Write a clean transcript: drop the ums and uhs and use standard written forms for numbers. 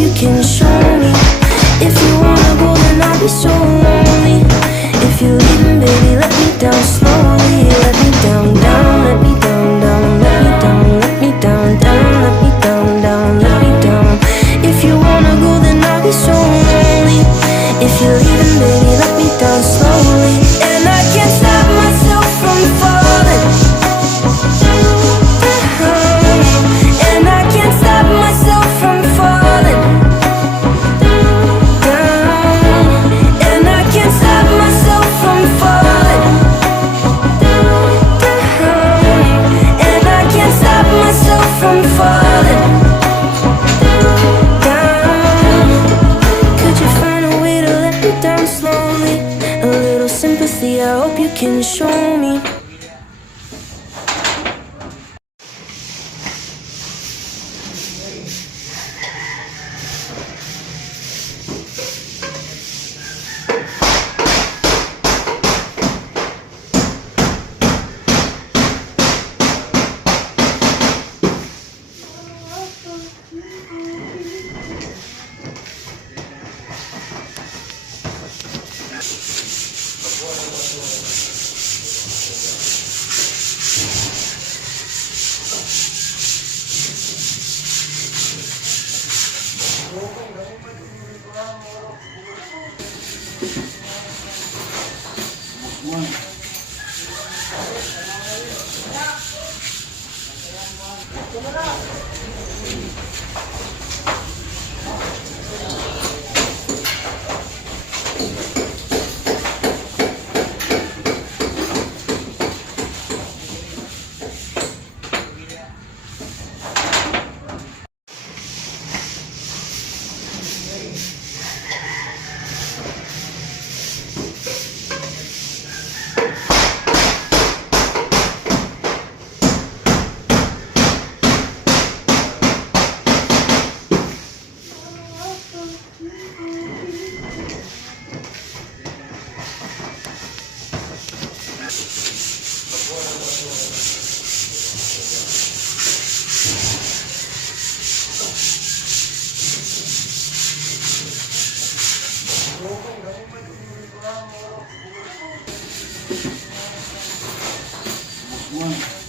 you can show me. If you wanna go, then I'll be so lonely. If you're leaving, baby, let me down slowly. Let me down, down, let me down, down, let me down, let me down, down, let me down, down, let me down. If you wanna go, then I'll be so lonely. If you're leaving, baby, let me down slowly. And I can't stop myself from falling down. And I can't stop myself from falling down. And I can't stop myself from falling down. And I can't stop myself from falling down. Could you find a way to let me down slowly? A little sympathy, I hope you can show me. One.